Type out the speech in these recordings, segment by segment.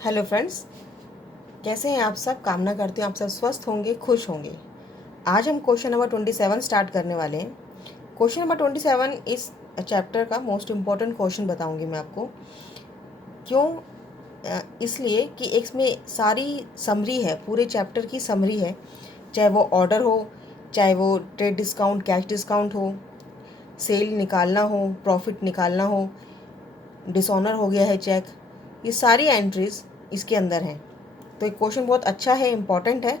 Hello friends, कैसे हैं आप सब। कामना करती हूँ आप सब स्वस्थ होंगे, खुश होंगे। आज हम क्वेश्चन नंबर 27 स्टार्ट करने वाले हैं। क्वेश्चन नंबर 27 इस चैप्टर का मोस्ट इम्पॉर्टेंट क्वेश्चन बताऊंगी मैं आपको। क्यों? इसलिए कि इसमें सारी समरी है, पूरे चैप्टर की समरी है। चाहे वो ऑर्डर हो, चाहे वो ट्रेड डिस्काउंट, कैश डिस्काउंट हो, सेल निकालना हो, प्रॉफिट निकालना हो, डिसऑनर हो गया है चेक, ये सारी एंट्रीज इसके अंदर हैं। तो ये क्वेश्चन बहुत अच्छा है, इम्पॉर्टेंट है।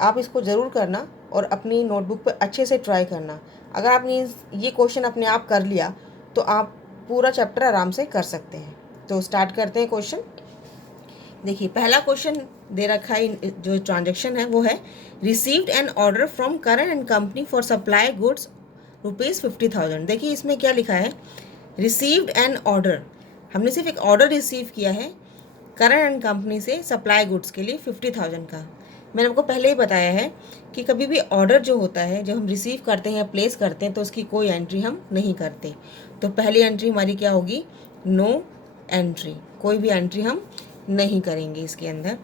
आप इसको ज़रूर करना और अपनी नोटबुक पर अच्छे से ट्राई करना। अगर आपने ये क्वेश्चन अपने आप कर लिया तो आप पूरा चैप्टर आराम से कर सकते हैं। तो स्टार्ट करते हैं क्वेश्चन। देखिए, पहला क्वेश्चन दे रखा है, जो ट्रांजेक्शन है वो है received an order from Karan and company for supply goods ₹50,000। देखिए इसमें क्या लिखा है, रिसीव्ड एन ऑर्डर। हमने सिर्फ एक ऑर्डर रिसीव किया है करन एंड कंपनी से सप्लाई गुड्स के लिए 50,000 का। मैंने आपको पहले ही बताया है कि कभी भी ऑर्डर जो होता है, जब हम रिसीव करते हैं या प्लेस करते हैं, तो उसकी कोई एंट्री हम नहीं करते। तो पहली एंट्री हमारी क्या होगी, नो एंट्री, कोई भी एंट्री हम नहीं करेंगे इसके अंदर।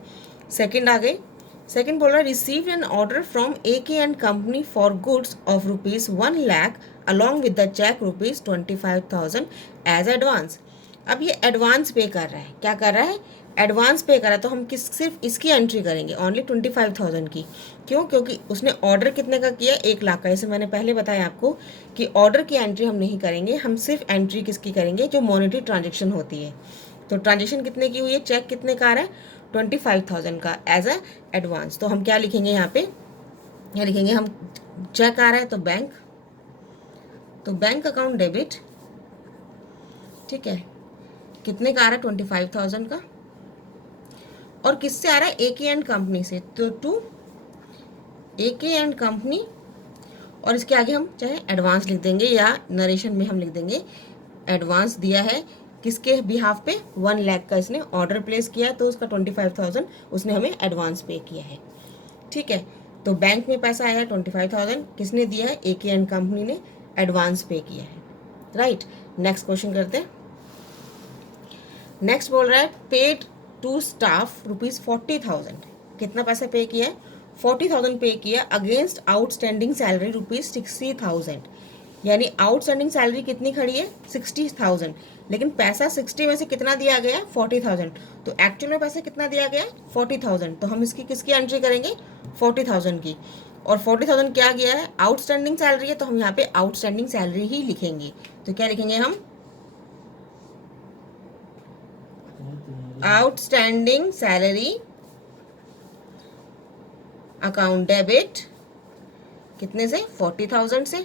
सेकंड आ गए, सेकंड बोल रहा है received an order from AK and company for goods of ₹1,00,000 along with the cheque ₹25,000 as advance. अब ये एडवांस पे कर रहा है, क्या कर रहा है, एडवांस पे कर रहा है। तो हम सिर्फ इसकी एंट्री करेंगे, ओनली 25,000 की। क्यों? क्योंकि उसने ऑर्डर कितने का किया, 1,00,000 का। जैसे मैंने पहले बताया आपको कि ऑर्डर की एंट्री हम नहीं करेंगे, हम सिर्फ एंट्री किसकी करेंगे, जो मॉनेटरी ट्रांजेक्शन होती है। तो ट्रांजेक्शन कितने की हुई है, चेक कितने का आ रहा है, 25,000 का एज अ एडवांस। तो हम क्या लिखेंगे यहाँ पे, यहाँ लिखेंगे हम, चेक आ रहा है तो बैंक, तो बैंक अकाउंट डेबिट, ठीक है, कितने का आ रहा है, 25,000 का। और किससे आ रहा है, AK एंड कंपनी से, तो टू AK एंड कंपनी। और इसके आगे हम चाहे एडवांस लिख देंगे या नरेशन में हम लिख देंगे एडवांस दिया है किसके बिहाफ पे, 1,00,000 का इसने ऑर्डर प्लेस किया है, तो उसका 25,000 उसने हमें एडवांस पे किया है। ठीक है, तो बैंक में पैसा आया है 25,000, किसने दिया है, AK एंड कंपनी ने एडवांस पे किया है। राइट, नेक्स्ट क्वेश्चन करते हैं। नेक्स्ट बोल रहा है पेड टू स्टाफ ₹40,000। कितना पैसा पे किया है, 40,000 पे किया अगेंस्ट आउटस्टैंडिंग सैलरी ₹60,000। यानी आउटस्टैंडिंग सैलरी कितनी खड़ी है, 60,000, लेकिन पैसा 60 में से कितना दिया गया, 40,000। तो एक्चुअल में पैसा कितना दिया गया, 40,000। तो हम इसकी किसकी एंट्री करेंगे, 40,000 की। और 40,000 क्या गया है, आउटस्टैंडिंग सैलरी है, तो हम यहाँ पे आउटस्टैंडिंग सैलरी ही लिखेंगे। तो क्या लिखेंगे हम, आउटस्टैंडिंग सैलरी अकाउंट डेबिट, कितने से, 40,000 से।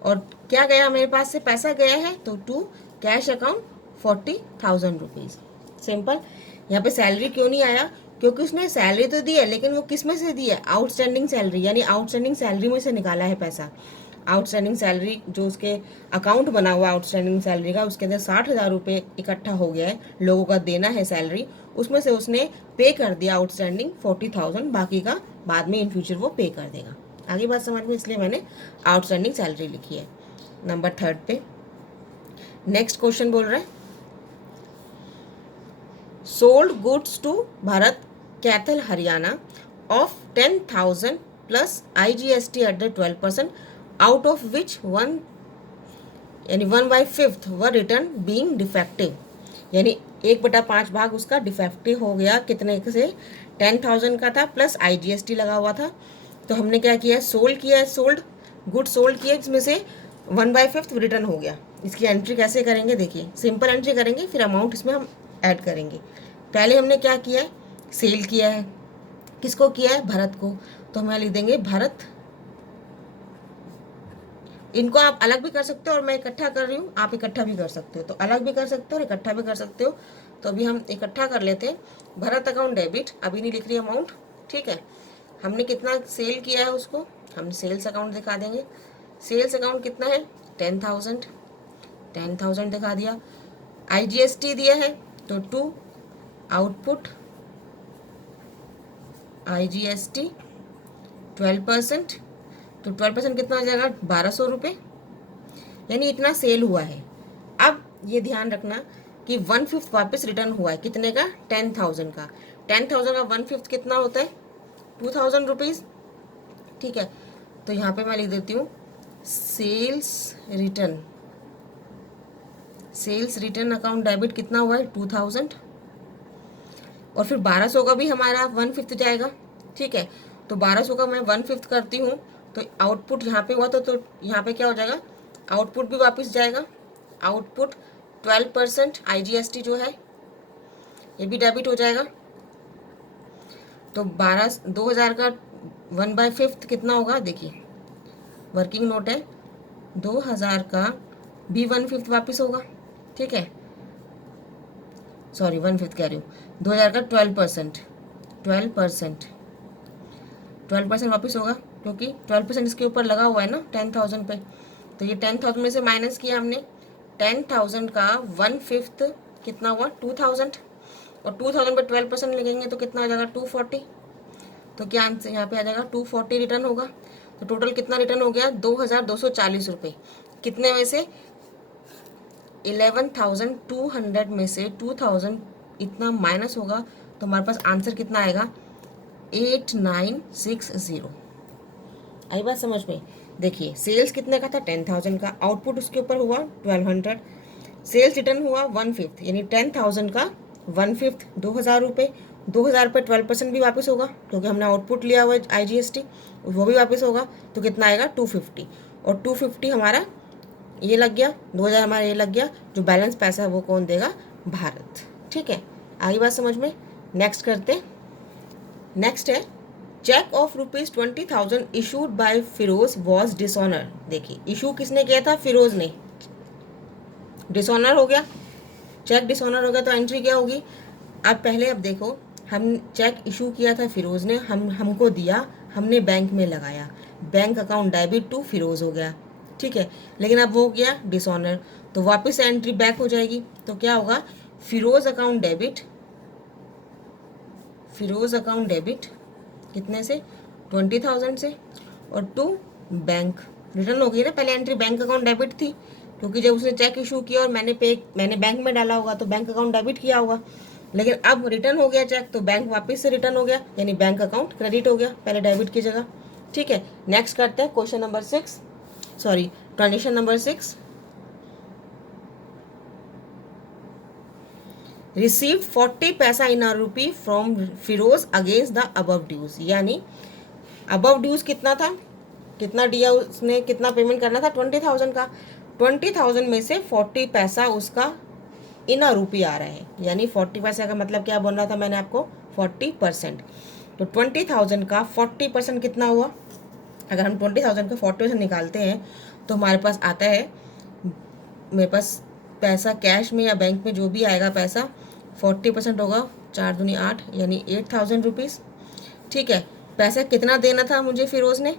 और क्या गया मेरे पास से, पैसा गया है, तो टू कैश अकाउंट ₹40,000। सिंपल। यहाँ पे सैलरी क्यों नहीं आया, क्योंकि उसने सैलरी तो दी है, लेकिन वो किस में से दी है, आउटस्टैंडिंग सैलरी, यानी आउटस्टैंडिंग सैलरी में से निकाला है पैसा। आउटस्टैंडिंग सैलरी जो उसके अकाउंट बना हुआ आउटस्टैंडिंग सैलरी का, उसके अंदर 60,000 रुपये इकट्ठा हो गया है, लोगों का देना है सैलरी, उसमें से उसने पे कर दिया आउटस्टैंडिंग 40,000, बाकी का बाद में इन फ्यूचर वो पे कर देगा। आगे बात समझ में, इसलिए मैंने आउटस्टैंडिंग सैलरी लिखी है। नंबर 3 पे नेक्स्ट क्वेश्चन बोल रहा है sold goods to Bharat Kaithal Haryana of 10,000 plus IGST at the 12%, out of which one, यानी 1/5 वर रिटर्न बीइंग डिफेक्टिव। यानी 1/5 भाग उसका डिफेक्टिव हो गया, कितने से, 10,000 का था प्लस IGST लगा हुआ था। तो हमने क्या किया, सोल्ड किया है, सोल्ड गुड सोल्ड किया, इसमें से 1/5 रिटर्न हो गया। इसकी एंट्री कैसे करेंगे, देखिए सिंपल एंट्री करेंगे, फिर अमाउंट इसमें हम ऐड करेंगे। पहले हमने क्या किया है, सेल किया है, किसको किया है, भरत को, तो हम यहाँ लिख देंगे भरत। इनको आप अलग भी कर सकते हो, और मैं इकट्ठा कर रही हूँ, आप इकट्ठा भी कर सकते हो, तो अलग भी कर सकते हो और इकट्ठा भी कर सकते हो। तो अभी हम इकट्ठा कर लेते हैं, भरत अकाउंट डेबिट, अभी नहीं लिख रही अमाउंट, ठीक है। हमने कितना सेल किया है उसको, हम सेल्स अकाउंट दिखा देंगे। सेल्स अकाउंट कितना है, 10,000, 10,000 दिखा दिया। IGST दिया है, तो टू आउटपुट IGST 12%, तो 12% कितना हो जाएगा, 1,200 रुपये, यानी इतना सेल हुआ है। अब ये ध्यान रखना कि 1/5 वापस रिटर्न हुआ है, कितने का, 10,000 का। 10,000 का 1/5 कितना होता है, 2,000 रुपीज़। ठीक है, तो यहाँ पे मैं लिख देती हूँ सेल्स रिटर्न अकाउंट डेबिट कितना हुआ है, 2,000। और फिर 1,200 का भी हमारा 1/5 जाएगा। ठीक है, तो 1,200 का मैं 1/5 करती हूँ, तो आउटपुट यहाँ पे हुआ तो यहाँ पे क्या हो जाएगा, आउटपुट भी वापस जाएगा। आउटपुट 12% IGST जो है ये भी डेबिट हो जाएगा। तो 2,000 का 1/5 कितना होगा, देखिए वर्किंग नोट है, 2,000 का भी 1/5 वापस होगा। ठीक है, सॉरी 1/5 कह रही हूँ, 2,000 का 12% 12% वापस होगा, क्योंकि 12% इसके ऊपर लगा हुआ है ना 10,000 पे। तो ये 10,000 में से माइनस किया हमने, 10,000 का 1/5 कितना हुआ, 2,000। और 2,000 पे 12% लगेंगे तो कितना आ जाएगा, 240। तो क्या आंसर यहाँ पे आ जाएगा, 240 रिटर्न होगा। तो टोटल कितना रिटर्न हो गया, 2,240 रुपये। कितने में से, 11,200 में से 2,000 इतना माइनस होगा, तो हमारे पास आंसर कितना आएगा, 8,960। आई बात समझ में। देखिए सेल्स कितने का था, 10,000 का, आउटपुट उसके ऊपर हुआ 1,200, सेल्स रिटर्न हुआ 1/5, यानी 10,000 का 1/5 2,000 रुपये। 2,000 पे 12% भी वापस होगा, क्योंकि हमने आउटपुट लिया हुआ है IGST, वो भी वापस होगा। तो कितना आएगा, 250। और 250 हमारा ये लग गया, 2,000 हमारा ये लग गया। जो बैलेंस पैसा है वो कौन देगा, भारत। ठीक है, आई बात समझ में। नेक्स्ट करते, नेक्स्ट है cheque of ₹20,000 issued by Firoz was dishonour. देखिए इशू किसने किया था, फिरोज ने, डिसऑनर हो गया, चेक डिसऑनर हो गया, तो एंट्री क्या होगी। अब पहले अब देखो, हम चेक इशू किया था फिरोज ने, हमको दिया, हमने बैंक में लगाया, bank account debit to Firoz हो गया। ठीक है, लेकिन अब वो हो गया डिसऑनर, तो वापस से एंट्री बैक हो जाएगी। तो क्या होगा, फिरोज अकाउंट डेबिट कितने से, 20,000 से, और टू बैंक रिटर्न हो गई ना। पहले एंट्री बैंक अकाउंट डेबिट थी, क्योंकि जब उसने चेक इशू किया और मैंने बैंक में डाला होगा तो बैंक अकाउंट डेबिट किया होगा। लेकिन अब रिटर्न हो गया चेक, तो बैंक वापस से रिटर्न हो गया, यानी बैंक अकाउंट क्रेडिट हो गया पहले डेबिट की जगह। ठीक है, नेक्स्ट करते हैं question number 6, sorry transaction number 6। Receive 40 पैसा in a rupee from Firoz against the above dues. यानी अबव ड्यूज कितना था, कितना दिया उसने, कितना पेमेंट करना था, 20,000 का। 20,000 में से 40 पैसा उसका इन अ रूपी आ रहा है, यानी 40 पैसा का मतलब क्या बोल रहा था मैंने आपको, 40%। तो 20,000 का 40% कितना हुआ, अगर हम 20,000 का 40% निकालते हैं तो हमारे पास आता है, मेरे पास पैसा कैश में या बैंक में जो भी आएगा पैसा, 40% होगा, 4 दूनी 8, यानी 8,000 रुपीज़। ठीक है, पैसा कितना देना था मुझे फिरोज़ ने,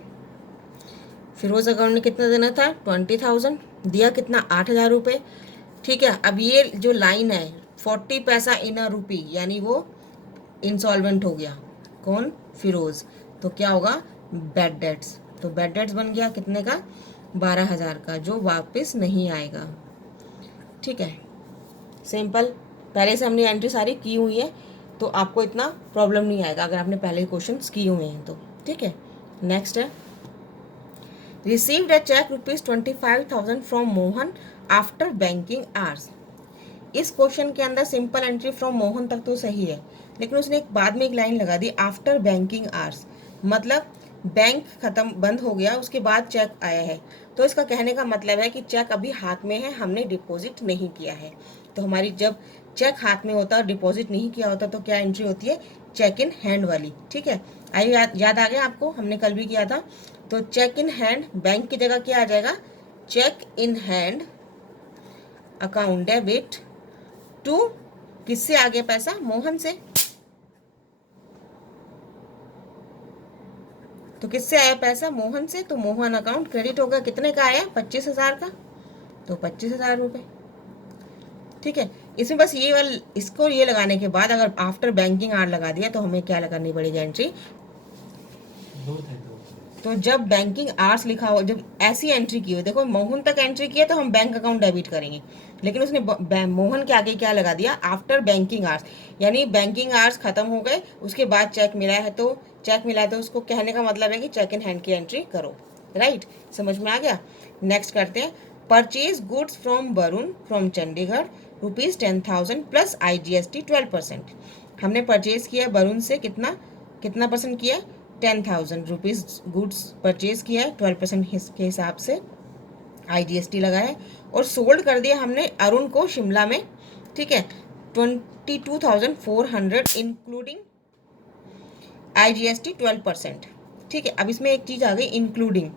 फिरोज़ अकाउंट ने कितना देना था, 20,000, दिया कितना, 8,000 रुपये। ठीक है, अब ये जो लाइन है 40 पैसा इन अ रूपी, यानी वो इंसॉल्वेंट हो गया, कौन, फिरोज़। तो क्या होगा, बैड डेट्स। तो बैड डेट्स बन गया कितने का, 12,000 का, जो वापस नहीं आएगा। ठीक है, सिंपल, पहले से हमने एंट्री सारी की हुई है, तो आपको इतना प्रॉब्लम नहीं आएगा अगर आपने पहले क्वेश्चंस किए हुए हैं तो। ठीक है, नेक्स्ट है received a cheque ₹25,000 from Mohan after banking hours. इस क्वेश्चन के अंदर सिंपल एंट्री फ्रॉम मोहन तक तो सही है, लेकिन उसने एक बाद में एक लाइन लगा दी, आफ्टर बैंकिंग आवर्स, मतलब बैंक खत्म, बंद हो गया, उसके बाद चेक आया है। तो इसका कहने का मतलब है कि चेक अभी हाथ में है, हमने डिपॉजिट नहीं किया है। तो हमारी जब चेक हाथ में होता है और डिपॉजिट नहीं किया होता तो क्या एंट्री होती है, चेक इन हैंड वाली। ठीक है, आई याद आ गया आपको, हमने कल भी किया था। तो चेक इन हैंड, बैंक की जगह क्या आ जाएगा, cheque in hand account debit to, किससे आ गया पैसा, मोहन से। तो किससे आया पैसा, मोहन से, तो मोहन अकाउंट क्रेडिट होगा, कितने का आया, 25,000 का, तो 25,000 रुपये। ठीक है, इसमें बस ये वाला, इसको ये लगाने के बाद अगर आफ्टर बैंकिंग आर लगा दिया तो हमें क्या लगानी पड़ेगी एंट्री, तो जब बैंकिंग आवर्स लिखा हो, जब ऐसी एंट्री की हो, देखो मोहन तक एंट्री की है तो हम बैंक अकाउंट डेबिट करेंगे, लेकिन उसने मोहन के आगे क्या लगा दिया, आफ्टर बैंकिंग आवर्स, यानी बैंकिंग आवर्स खत्म हो गए उसके बाद चेक मिला है, तो चेक मिला है तो उसको कहने का मतलब है कि चेक इन हैंड की एंट्री करो। राइट, समझ में आ गया। नेक्स्ट करते हैं, purchase goods from Varun from Chandigarh ₹10,000 plus IGST 12%। हमने परचेज किया वरुण से, कितना कितना परसेंट किया, ₹10,000 गुड्स परचेज किया है, 12% के हिसाब से IGST लगा है, और सोल्ड कर दिया हमने अरुण को शिमला में, ठीक है, 22,400 इंक्लूडिंग IGST 12%। ठीक है, अब इसमें एक चीज़ आ गई इंक्लूडिंग,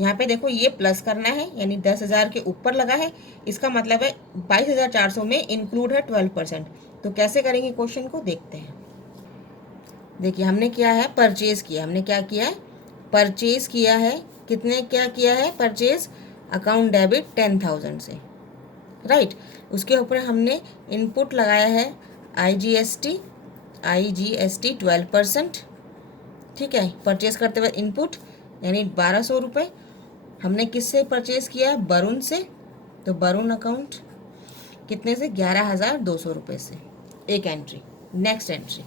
यहाँ पे देखो ये प्लस करना है, यानी 10,000 के ऊपर लगा है, इसका मतलब है 22,400 में इंक्लूड है 12%। तो कैसे करेंगे क्वेश्चन को, देखते हैं। देखिए हमने क्या है, परचेज किया, हमने क्या किया है, परचेज किया है, कितने क्या किया है परचेज, अकाउंट डेबिट 10,000 से। राइट, उसके ऊपर हमने इनपुट लगाया है IGST 12%। ठीक है, परचेज करते वक्त इनपुट यानी 1,200 रुपये। हमने किससे परचेज किया है, वरुण से, तो वरुण अकाउंट कितने से, 11,200 रुपये से, एक एंट्री। नेक्स्ट एंट्री,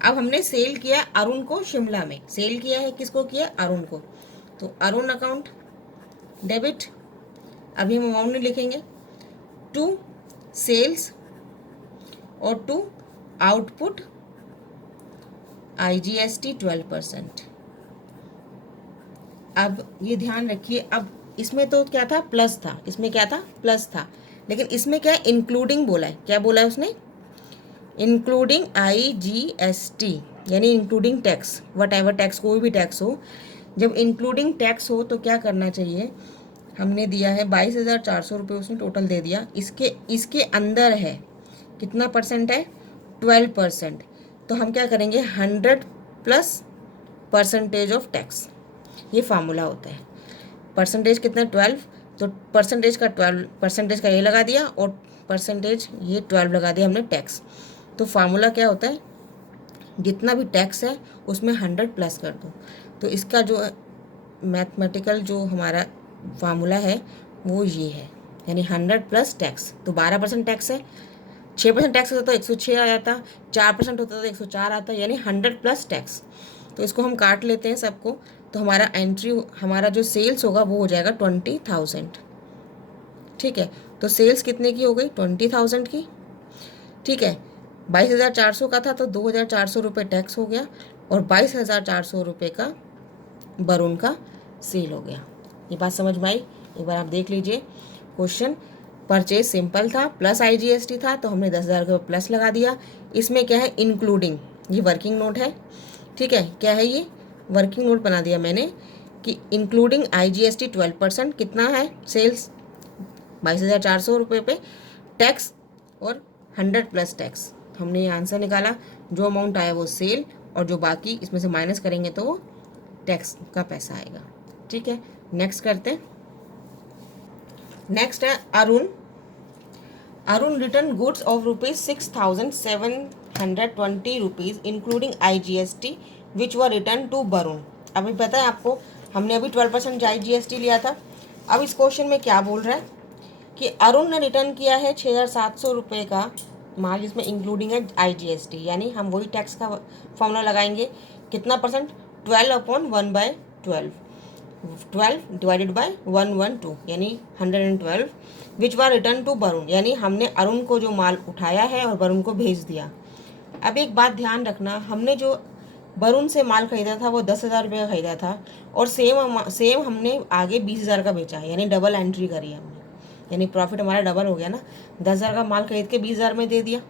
अब हमने सेल किया अरुण को शिमला में, सेल किया है, किसको किया, अरुण को, तो अरुण अकाउंट डेबिट, अभी हम अमाउंट नहीं लिखेंगे, टू सेल्स और टू आउटपुट IGST 12%। अब ये ध्यान रखिए, अब इसमें तो क्या था, प्लस था, इसमें क्या था, प्लस था, लेकिन इसमें क्या इंक्लूडिंग बोला है, क्या बोला है उसने, इंक्लूडिंग IGST, यानी including tax, what ever tax, कोई भी टैक्स हो, जब इंक्लूडिंग टैक्स हो तो क्या करना चाहिए, हमने दिया है 22,400 रुपये, उसने टोटल दे दिया, इसके अंदर है कितना परसेंट है, 12%। तो हम क्या करेंगे, 100 प्लस परसेंटेज ऑफ टैक्स, ये फार्मूला होता है। परसेंटेज कितना, 12, तो परसेंटेज का ये लगा दिया और परसेंटेज ये 12 लगा दिया हमने टैक्स। तो फार्मूला क्या होता है, जितना भी टैक्स है उसमें 100 प्लस कर दो। तो इसका जो मैथमेटिकल जो हमारा फार्मूला है वो ये है, यानी 100 प्लस टैक्स, तो 12% टैक्स है, 6% टैक्स होता तो 106 आ जाता, 4% होता तो 104 आता, यानी 100 प्लस टैक्स। तो इसको हम काट लेते हैं सबको, तो हमारा एंट्री, हमारा जो सेल्स होगा वो हो जाएगा 20,000। ठीक है, तो सेल्स कितने की हो गई, 20,000 की। ठीक है, 22,400 का था तो 2,400 रुपये टैक्स हो गया, और 22,400 रुपये का वरुण का सेल हो गया। ये बात समझ में आई, एक बार आप देख लीजिए क्वेश्चन। परचेज सिंपल था, प्लस IGST था, तो हमने 10,000 का प्लस लगा दिया। इसमें क्या है, इंक्लूडिंग, ये वर्किंग नोट है, ठीक है, क्या है ये, वर्किंग नोट बना दिया मैंने कि इंक्लूडिंग IGST 12%, कितना है सेल्स 22,400 रुपये पे, टैक्स और 100 प्लस टैक्स। हमने ये आंसर निकाला, जो अमाउंट आया वो सेल, और जो बाकी इसमें से माइनस करेंगे तो वो टैक्स का पैसा आएगा। ठीक है, नेक्स्ट करते हैं। नेक्स्ट है Arun. Arun return goods of ₹6,720 including IGST which were return to Varun. अभी पता है आपको, हमने अभी 12% IGST लिया था। अब इस क्वेश्चन में क्या बोल रहा है कि अरुण ने रिटर्न किया है 6,700 रुपये का माल, जिसमें इंक्लूडिंग है IGST, यानी हम वही टैक्स का फॉर्मूला लगाएंगे, कितना परसेंट, 12/1/12, 12 डिवाइडेड बाय 112, यानी 112, विच वार रिटर्न टू वरुण, यानी हमने अरुण को जो माल उठाया है और वरुण को भेज दिया। अब एक बात ध्यान रखना, हमने जो वरुण से माल खरीदा था वो 10,000 रुपये का खरीदा था, और सेम हमने आगे 20,000 का बेचा है, यानी डबल एंट्री करी हमने, यानी प्रॉफिट हमारा डबल हो गया ना, 10,000 का माल खरीद के 20,000 में दे दिया।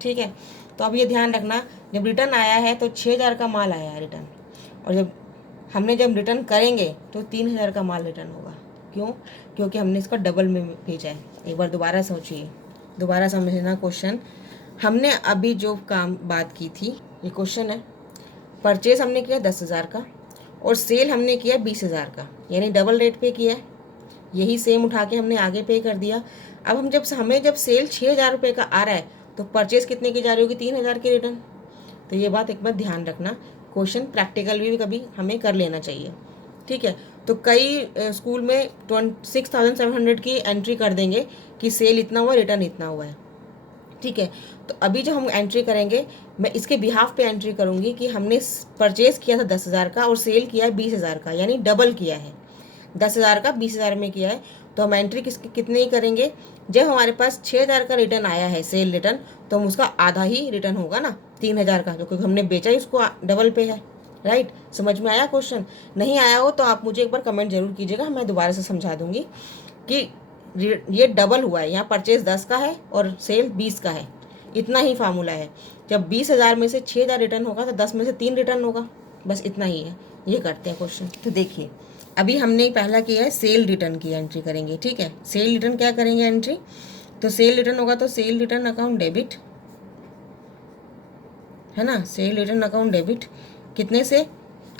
ठीक है, तो अब ये ध्यान रखना, जब रिटर्न आया है तो 6,000 का माल आया है रिटर्न, और जब रिटर्न करेंगे तो 3,000 का माल रिटर्न होगा। क्यों, क्योंकि हमने इसको डबल में भेजा है। एक बार दोबारा सोचिए, दोबारा समझना क्वेश्चन। हमने अभी जो काम बात की थी, ये क्वेश्चन है, परचेज हमने किया 10,000 का और सेल हमने किया 20,000 का, यानी डबल रेट पे किया है, यही सेम उठा के हमने आगे पे कर दिया। अब हमें जब सेल 6,000 रुपये का आ रहा है तो परचेज कितने की जा रही होगी, 3,000 की रिटर्न। तो ये बात एक बार ध्यान रखना, क्वेश्चन प्रैक्टिकल भी कभी हमें कर लेना चाहिए। ठीक है। तो कई स्कूल में 6,700 की एंट्री कर देंगे कि सेल इतना हुआ, रिटर्न इतना हुआ है। ठीक है। तो अभी जो हम एंट्री करेंगे, मैं इसके बिहाफ पे एंट्री करूँगी कि हमने परचेज किया था 10,000 का और सेल किया है 20,000 का, यानी डबल किया है। 10,000 का 20,000 में किया है, तो हम एंट्री कितने ही करेंगे। जब हमारे पास 6,000 का रिटर्न आया है, सेल रिटर्न, तो हम उसका आधा ही रिटर्न होगा ना, 3,000 का, जो क्योंकि हमने बेचा ही उसको डबल पे है। राइट। समझ में आया क्वेश्चन? नहीं आया हो तो आप मुझे एक बार कमेंट जरूर कीजिएगा, मैं दोबारा से समझा दूंगी कि ये डबल हुआ है। यहाँ परचेज 10 का है और सेल 20 का है, इतना ही फार्मूला है। जब 20,000 में से 6,000 रिटर्न होगा तो 10 में से 3 रिटर्न होगा, बस इतना ही है। ये करते हैं क्वेश्चन। तो देखिए, अभी हमने पहला किया है सेल रिटर्न की एंट्री करेंगे। ठीक है, सेल रिटर्न क्या करेंगे एंट्री, तो सेल रिटर्न होगा तो सेल रिटर्न अकाउंट डेबिट, है ना, सेल रिटर्न अकाउंट डेबिट कितने से।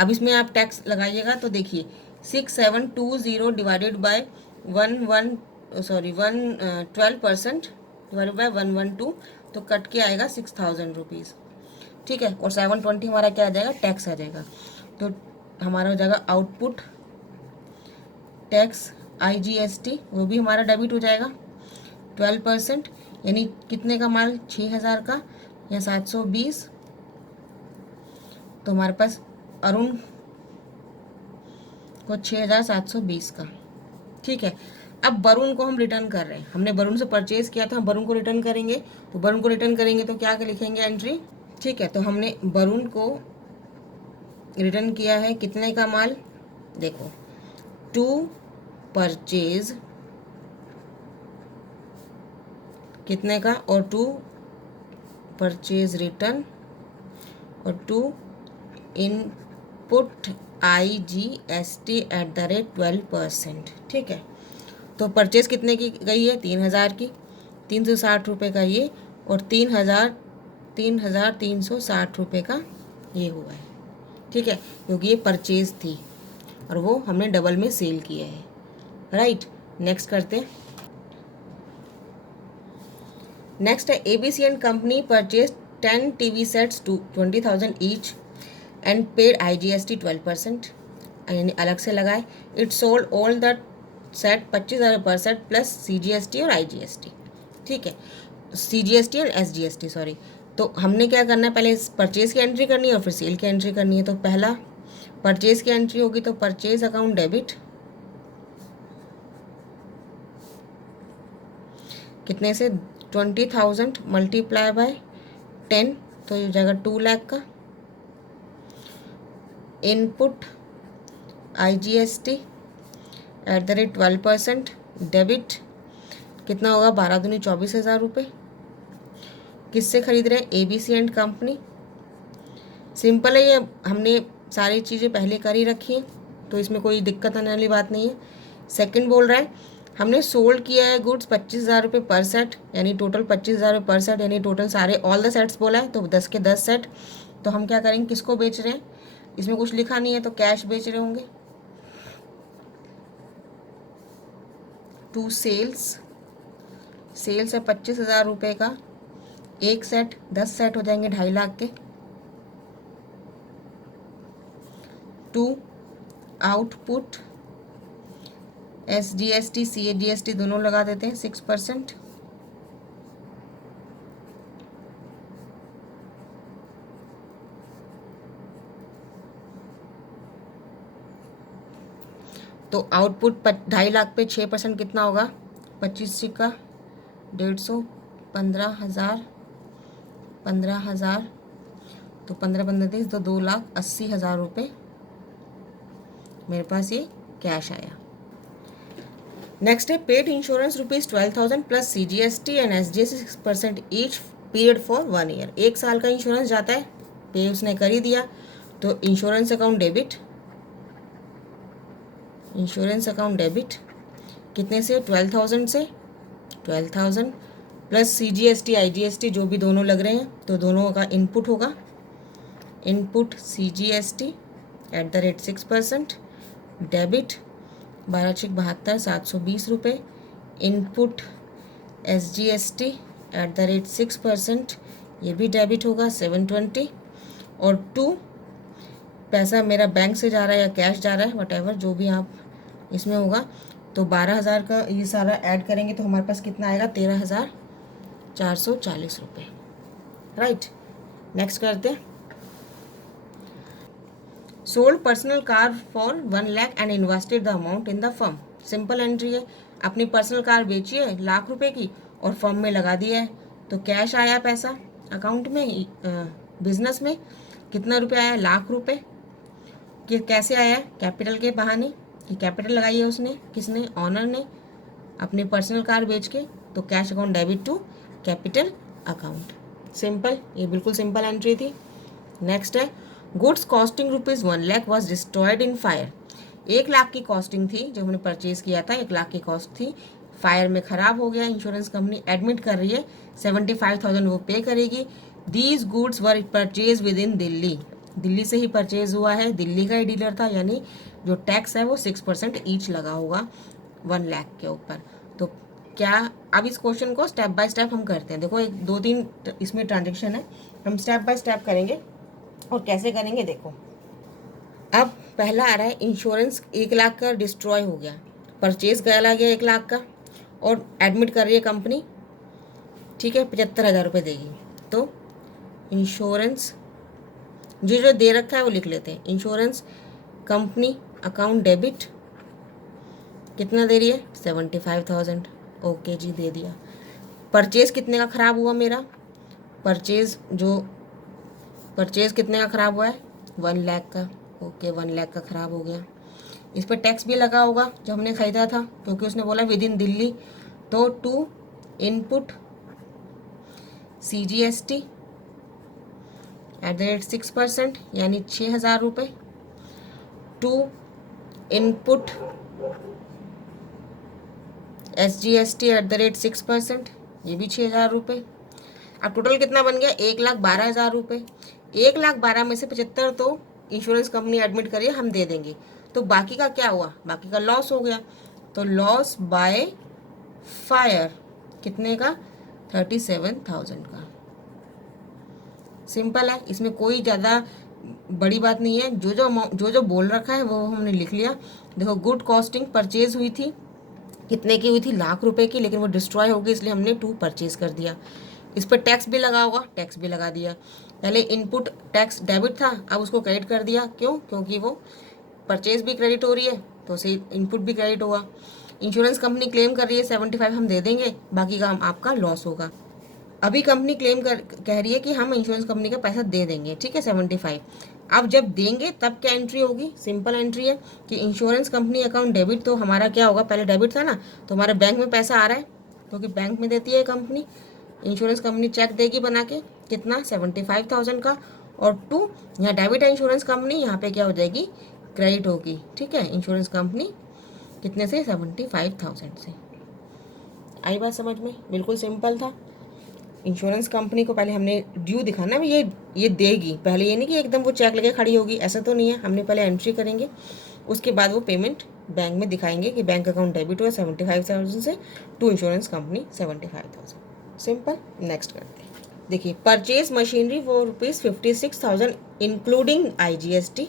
अब इसमें आप टैक्स लगाइएगा तो देखिए 6,720 डिवाइडेड बाय 12% डिवाइडेड बाय 112, तो कट के आएगा 6,000 रुपीज़। ठीक है, और 720 हमारा क्या आ जाएगा, टैक्स आ जाएगा। तो हमारा हो जाएगा आउटपुट टैक्स IGST, वो भी हमारा डेबिट हो जाएगा 12%, यानी कितने का माल, 6,000 का या 720, तो हमारे पास अरुण को 6,720 का। ठीक है, अब वरुण को हम रिटर्न कर रहे हैं, हमने वरुण से परचेज किया था, हम वरुण को रिटर्न करेंगे। तो वरुण को रिटर्न करेंगे तो क्या लिखेंगे एंट्री। ठीक है, तो हमने वरुण को रिटर्न किया है कितने का माल, देखो, टू परचेज कितने का, और टू परचेज रिटर्न, और टू इनपुट IGST @ 12%। ठीक है, तो परचेज कितने की गई है, 3,000 की, 360 रुपये का ये, और 3,360 रुपये का ये हुआ है। ठीक है, क्योंकि ये परचेज थी और वो हमने डबल में सेल किया है। राइट, नेक्स्ट करते हैं। नेक्स्ट है ABC and company purchase 10 TV sets to 20,000 each and paid IGST 12%, यानी अलग से लगाए। It sold all the set 25,000 पर सेट प्लस CGST और IGST। ठीक है, CGST और SGST, सॉरी। तो हमने क्या करना है, पहले परचेज की एंट्री करनी है और फिर सेल की एंट्री करनी है। तो पहला परचेज की एंट्री होगी तो परचेज अकाउंट डेबिट कितने से, 20,000 मल्टीप्लाई बाय 10, तो ये हो जाएगा 2 लाख का। इनपुट IGST @ 12% डेबिट कितना होगा, 12 दूनी 24,000 रुपये। किससे खरीद रहे हैं, ABC एंड कंपनी। सिंपल है ये, हमने सारी चीज़ें पहले कर ही रखी हैं, तो इसमें कोई दिक्कत आने वाली बात नहीं है। सेकंड बोल रहा है हमने सोल्ड किया है गुड्स 25,000 रुपये पर सेट, यानी टोटल 25,000 रुपये पर सेट, यानी टोटल सारे ऑल द सेट्स बोला है, तो 10 के 10 सेट। तो हम क्या करेंगे, किसको बेच रहे हैं, इसमें कुछ लिखा नहीं है तो कैश बेच रहे होंगे। टू सेल्स है 25,000 रुपये का एक सेट, 10 सेट हो जाएंगे 2.5 लाख के। टू आउटपुट SGST CGST दोनों लगा देते हैं 6%। तो आउटपुट 2.5 लाख पे 6% कितना होगा, 25 का 150, 15,000, तो 15 तो 2,80,000 रुपये मेरे पास ये कैश आया। नेक्स्ट है paid insurance ₹12,000 plus CGST and SGST 6% each period for 1 year. 1 साल का इंश्योरेंस जाता है, पे उसने कर ही दिया, तो इंश्योरेंस अकाउंट डेबिट कितने से, 12,000 से, 12,000 प्लस CGST IGST जो भी दोनों लग रहे हैं, तो दोनों का इनपुट होगा, इनपुट CGST @ 6%, डेबिट 12×6 = 720 रुपये, इनपुट SGST @ 6%, ये भी डेबिट होगा 720, और टू पैसा मेरा बैंक से जा रहा है या कैश जा रहा है, वटेवर जो भी आप इसमें होगा, तो 12,000 का ये सारा ऐड करेंगे तो हमारे पास कितना आएगा, 13,440 रुपये। राइट, नेक्स्ट करते हैं। Sold personal car for 1 lakh and invested the amount in the firm. Simple entry है, अपनी पर्सनल कार बेची है ₹1,00,000 की और फर्म में लगा दिया है, तो कैश आया पैसा अकाउंट में, बिजनेस में कितना रुपया आया, ₹1,00,000। कि कैसे आया, कैपिटल के बहाने, कि कैपिटल लगाई है उसने, किसने, ऑनर ने, अपनी पर्सनल कार बेच के, तो cash account debit to capital account. Simple, ये बिल्कुल सिंपल एंट्री थी। नेक्स्ट है, goods costing ₹1 lakh was destroyed in fire. 1 lakh की कॉस्टिंग थी जो हमने परचेज किया था, 1 लाख की कॉस्ट थी, फायर में ख़राब हो गया, इंश्योरेंस कंपनी एडमिट कर रही है, 75,000 वो पे करेगी। These goods were purchase with in Delhi, Delhi से ही परचेज हुआ है, दिल्ली का ही डीलर था, यानी जो टैक्स है वो 6% ईच लगा होगा 1 लाख के ऊपर। तो क्या, अब इस क्वेश्चन को स्टेप बाय स्टेप हम करते हैं। देखो, 2-3 इसमें ट्रांजेक्शन है, हम स्टेप बाय स्टेप करेंगे। और कैसे करेंगे देखो, अब पहला आ रहा है, इंश्योरेंस 1 लाख का डिस्ट्रॉय हो गया, परचेज गया 1 लाख का, और एडमिट कर रही है कंपनी, ठीक है, 75,000 रुपये देगी। तो इंश्योरेंस जो जो दे रखा है वो लिख लेते हैं। इंश्योरेंस कंपनी अकाउंट डेबिट कितना दे रही है, 75,000। ओके जी, दे दिया। परचेज कितने का ख़राब हुआ मेरा, परचेज कितने का ख़राब हुआ है, 1 लाख का। ओके, 1 लाख का ख़राब हो गया। इस पर टैक्स भी लगा होगा जब हमने ख़रीदा था, क्योंकि उसने बोला विद इन दिल्ली, तो टू इनपुट CGST @6%, यानी 6,000 रुपये, टू इनपुट SGST @6%, ये भी 6,000 रुपये। अब टोटल कितना बन गया, 1,12,000 रुपये। 1,12,000 में से 75 तो इंश्योरेंस कंपनी एडमिट करिए, हम दे देंगे, तो बाकी का क्या हुआ, बाकी का लॉस हो गया। तो लॉस बाय फायर कितने का, 37,000 का। सिंपल है, इसमें कोई ज़्यादा बड़ी बात नहीं है, जो जो बोल रखा है वो हमने लिख लिया। देखो, गुड कॉस्टिंग परचेज हुई थी, कितने की हुई थी, ₹1,00,000 की, लेकिन वो डिस्ट्रॉय हो गई, इसलिए हमने 2 परचेज कर दिया। इस पर टैक्स भी लगा होगा, टैक्स भी लगा दिया। पहले इनपुट टैक्स डेबिट था, अब उसको क्रेडिट कर दिया, क्यों, क्योंकि वो परचेज भी क्रेडिट हो रही है, तो उसे इनपुट भी क्रेडिट होगा। इंश्योरेंस कंपनी क्लेम कर रही है 75, हम दे देंगे, बाकी का आपका लॉस होगा। अभी कंपनी कह रही है कि हम इंश्योरेंस कंपनी का पैसा दे देंगे, ठीक है, 75। अब जब देंगे तब क्या एंट्री होगी, सिंपल एंट्री है कि इंश्योरेंस कंपनी अकाउंट डेबिट, तो हमारा क्या होगा, पहले डेबिट था ना, तो हमारे बैंक में पैसा आ रहा है, क्योंकि बैंक में देती है कंपनी, इंश्योरेंस कंपनी चेक देगी बना के, कितना, 75,000 का, और टू यहाँ डेबिट है इंश्योरेंस कंपनी, यहाँ पे क्या हो जाएगी, क्रेडिट होगी, ठीक है, इंश्योरेंस कंपनी कितने से, 75,000 से। आई बात समझ में, बिल्कुल सिंपल था। इंश्योरेंस कंपनी को पहले हमने ड्यू दिखाना, ये देगी, पहले ये नहीं कि एकदम वो चेक लेके खड़ी होगी, ऐसा तो नहीं है, हमने पहले एंट्री करेंगे, उसके बाद वो पेमेंट बैंक में दिखाएंगे कि बैंक अकाउंट डेबिट हुआ 75,000 से, to insurance company 75,000। Simple, next करते हैं। देखिए, purchase machinery for ₹56,000 including IGST,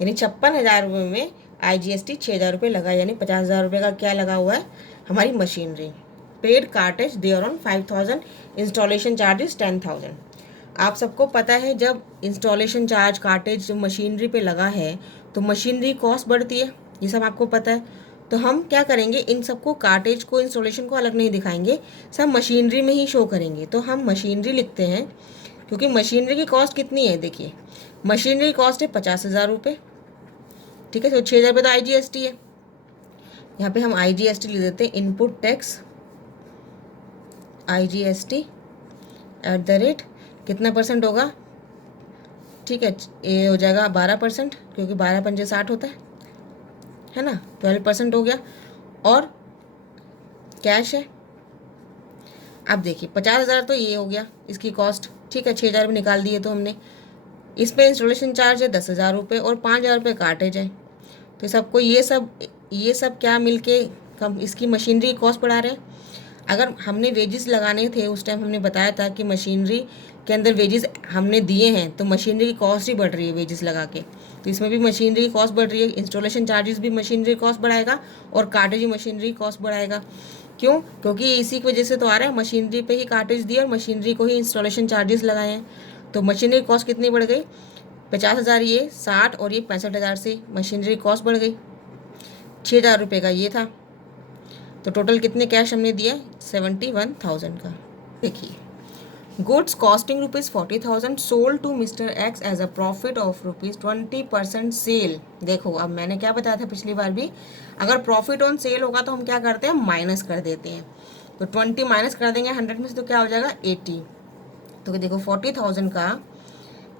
यानी 56,000 रुपये में IGST 6,000 रुपये लगा, यानी 50,000 रुपये का क्या लगा हुआ है, हमारी machinery. Paid cartage thereon 5,000, installation charges 10,000। आप सबको पता है, जब इंस्टॉलेशन चार्ज कार्टेज जो मशीनरी पे लगा है तो मशीनरी कॉस्ट बढ़ती है, ये सब आपको पता है। तो हम क्या करेंगे, इन सबको कार्टेज को, इंस्टॉलेशन को अलग नहीं दिखाएंगे, सब मशीनरी में ही शो करेंगे। तो हम मशीनरी लिखते हैं, क्योंकि मशीनरी की कॉस्ट कितनी है, देखिए मशीनरी की कॉस्ट है 50,000 रुपये, ठीक है, तो 6,000 रुपये तो IGST है, यहाँ पे हम IGST लिख देते हैं, इनपुट टैक्स IGST कितना परसेंट होगा, ठीक है, ये हो जाएगा 12%, क्योंकि 12 × 60 होता है ना, 12% हो गया, और कैश है। अब देखिए 50,000 तो ये हो गया इसकी कॉस्ट, ठीक है, 6,000 भी निकाल दिए तो हमने। इस पर इंस्टॉलेशन चार्ज है 10,000 रुपये और 5,000 रुपये कार्टेज है, तो सबको ये सब क्या मिलके कम इसकी मशीनरी कॉस्ट बढ़ा रहे हैं। अगर हमने वेजेस लगाने थे, उस टाइम हमने बताया था कि मशीनरी के अंदर वेजेस हमने दिए हैं तो मशीनरी की कॉस्ट ही बढ़ रही है वेजेस लगा के, तो इसमें भी मशीनरी की कॉस्ट बढ़ रही है। इंस्टॉलेशन चार्जेस भी मशीनरी कॉस्ट बढ़ाएगा और कार्टेज मशीनरी कॉस्ट बढ़ाएगा। क्यों? क्योंकि इसी की वजह से तो आ रहा है, मशीनरी पे ही कार्टेज दिए और मशीनरी को ही इंस्टॉलेशन चार्जेस लगाए हैं। तो मशीनरी कॉस्ट कितनी बढ़ गई? 50,000 ये, 60 और ये 65,000 से मशीनरी कॉस्ट बढ़ गई। 6,000 रुपये का ये था, तो टोटल कितने कैश हमने दिया? 71,000 का। देखिए, goods costing ₹40,000 sold to mister X as a profit of ₹20% sale. देखो, अब मैंने क्या बताया था पिछली बार भी, अगर प्रॉफिट ऑन सेल होगा तो हम क्या करते हैं? माइनस कर देते हैं। तो 20 माइनस कर देंगे 100 में से, तो क्या हो जाएगा? 80। तो देखो 40,000 का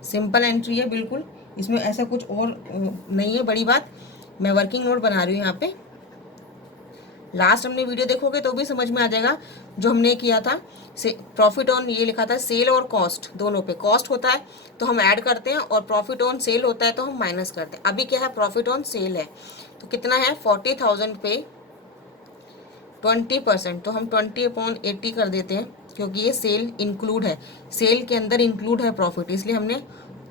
सिंपल एंट्री है बिल्कुल, इसमें ऐसा कुछ और नहीं है बड़ी बात। मैं वर्किंग नोट बना रही हूँ यहाँ पे, लास्ट हमने वीडियो देखोगे तो भी समझ में आ जाएगा जो हमने किया था। से प्रॉफिट ऑन ये लिखा था सेल और कॉस्ट, दोनों पे कॉस्ट होता है तो हम ऐड करते हैं और प्रॉफिट ऑन सेल होता है तो हम माइनस करते हैं। अभी क्या है? प्रॉफिट ऑन सेल है, तो कितना है? 40,000 पे 20%, तो हम 20/80 कर देते हैं, क्योंकि ये सेल इंक्लूड है, सेल के अंदर इंक्लूड है प्रॉफिट, इसलिए हमने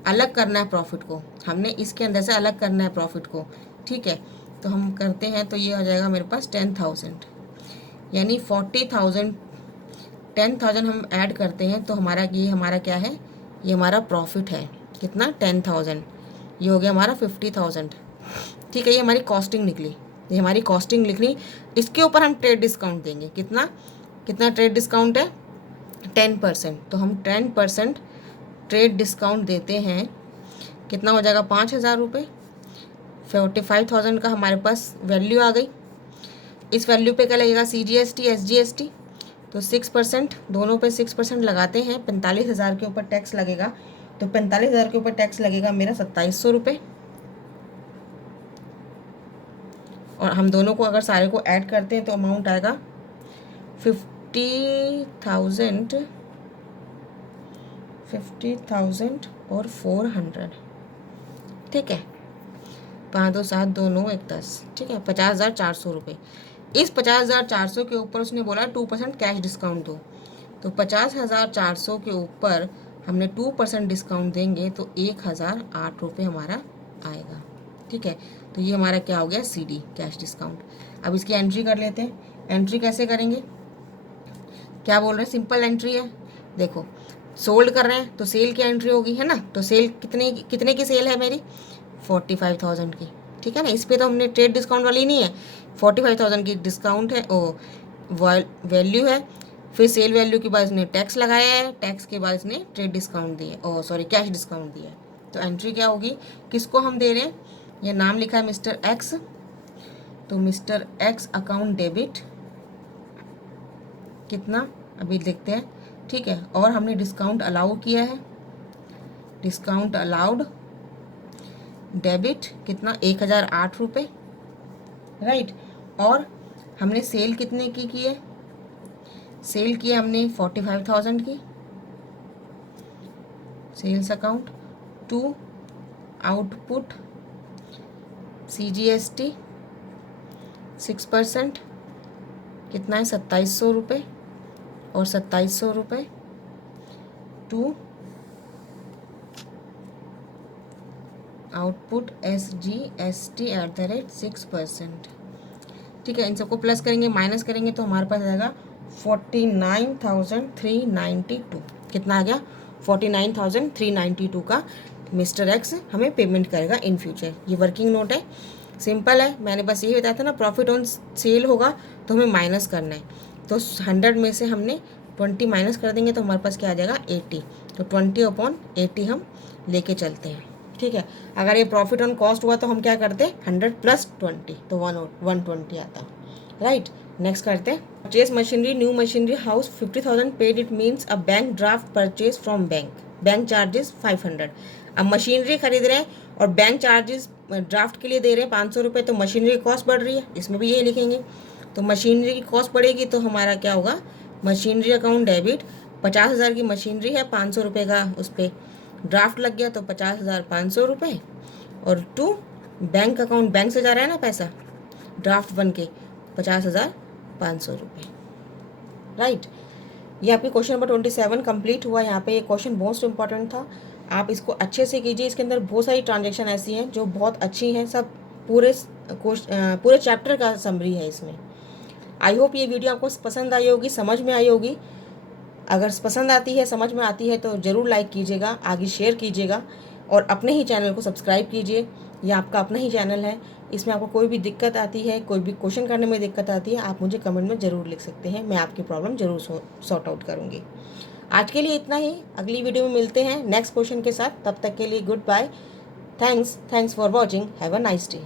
अलग करना है प्रॉफिट को, हमने इसके अंदर से अलग करना है प्रॉफिट को। ठीक है, तो हम करते हैं, तो ये हो जाएगा मेरे पास 10,000, यानी 40,000 10,000 हम ऐड करते हैं तो हमारा ये हमारा क्या है? ये हमारा प्रॉफिट है। कितना? 10,000। ये हो गया हमारा 50,000। ठीक है, ये हमारी कॉस्टिंग निकली, ये हमारी कॉस्टिंग निकली। इसके ऊपर हम ट्रेड डिस्काउंट देंगे। कितना कितना ट्रेड डिस्काउंट है? 10%। तो हम 10% ट्रेड डिस्काउंट देते हैं। कितना हो जाएगा? 5,000 रुपये। 45,000 का हमारे पास वैल्यू आ गई। इस वैल्यू पे क्या लगेगा? CGST SGST, तो 6%, दोनों पे 6% लगाते हैं। 45,000 के ऊपर टैक्स लगेगा, तो 45,000 के ऊपर टैक्स लगेगा मेरा 2,700 रुपये। और हम दोनों को अगर सारे को ऐड करते हैं तो अमाउंट आएगा 50,000 और 400। ठीक है, 5 2 7 2 9 1 10। ठीक है, 50,400 रुपये। इस 50,400 के ऊपर उसने बोला 2% कैश डिस्काउंट दो, तो 50,400 के ऊपर हमने 2% डिस्काउंट देंगे तो 1,008 रुपये हमारा आएगा। ठीक है, तो ये हमारा क्या हो गया? CD cash discount. अब इसकी एंट्री कर लेते हैं। एंट्री कैसे करेंगे? क्या बोल रहे हैं? सिंपल एंट्री है। देखो, सोल्ड कर रहे हैं तो सेल की एंट्री होगी, है ना? तो सेल कितने की सेल है मेरी? 45,000 की। ठीक है ना, इस पर तो हमने ट्रेड डिस्काउंट वाली नहीं है, 45,000 की डिस्काउंट है, ओ वैल्यू है। फिर सेल वैल्यू के बाद इसने टैक्स लगाया है, टैक्स के बाद इसने ट्रेड डिस्काउंट दिया, ओ सॉरी कैश डिस्काउंट दिया है। तो एंट्री क्या होगी? किसको हम दे रहे हैं? ये नाम लिखा है मिस्टर एक्स, तो मिस्टर एक्स अकाउंट डेबिट। कितना? अभी देखते हैं। ठीक है, और हमने डिस्काउंट अलाउ किया है, डिस्काउंट अलाउड डेबिट। कितना? 1,008 रुपये। राइट, और हमने सेल कितने की है? सेल की हमने 45,000 की। Sales account to output CGST 6%। कितना है? 2,700 रुपये और 2,700 रुपये टू आउटपुट SGST @ 6%। ठीक है, इन सबको प्लस करेंगे, माइनस करेंगे तो हमारे पास आएगा 49,392। कितना आ गया? 49,392 का मिस्टर एक्स हमें पेमेंट करेगा इन फ्यूचर। ये वर्किंग नोट है, सिंपल है। मैंने बस यही बताया था ना, प्रॉफिट ऑन सेल होगा तो हमें माइनस करना है। तो 100 में से हमने 20 माइनस कर देंगे तो हमारे पास क्या आ जाएगा? 80। तो 20/80 हम लेके चलते हैं। ठीक है, अगर ये प्रॉफिट ऑन कॉस्ट हुआ तो हम क्या करते? 100 + 20, तो 120 आता। राइट, नेक्स्ट करते हैं। Purchase machinery, new machinery house 50,000 paid, it means a bank draft purchase from bank, bank charges 500। अब मशीनरी खरीद रहे हैं और बैंक चार्जेस ड्राफ्ट के लिए दे रहे हैं 500 रुपये, तो मशीनरी की कॉस्ट बढ़ रही है, इसमें भी यही लिखेंगे। तो मशीनरी की कॉस्ट बढ़ेगी तो हमारा क्या होगा? Machinery account debit. 50,000 की मशीनरी है, 500 रुपये का उस पर ड्राफ्ट लग गया, तो 50,500 रुपये। और टू बैंक अकाउंट, बैंक से जा रहा है ना पैसा, ड्राफ्ट बन के 50,500 रुपये। राइट, ये आपकी क्वेश्चन नंबर 27 कंप्लीट हुआ। यहाँ पे ये क्वेश्चन मोस्ट इंपॉर्टेंट था, आप इसको अच्छे से कीजिए। इसके अंदर बहुत सारी ट्रांजेक्शन ऐसी हैं जो बहुत अच्छी हैं, सब पूरे चैप्टर का समरी है इसमें। आई होप ये वीडियो आपको पसंद आई होगी, समझ में आई होगी। अगर पसंद आती है, समझ में आती है तो ज़रूर लाइक कीजिएगा, आगे शेयर कीजिएगा और अपने ही चैनल को सब्सक्राइब कीजिए। ये आपका अपना ही चैनल है, इसमें आपको कोई भी दिक्कत आती है, कोई भी क्वेश्चन करने में दिक्कत आती है, आप मुझे कमेंट में ज़रूर लिख सकते हैं, मैं आपकी प्रॉब्लम ज़रूर सॉर्ट आउट करूँगी। आज के लिए इतना ही, अगली वीडियो में मिलते हैं नेक्स्ट क्वेश्चन के साथ। तब तक के लिए good bye, thanks for watching, have a nice day.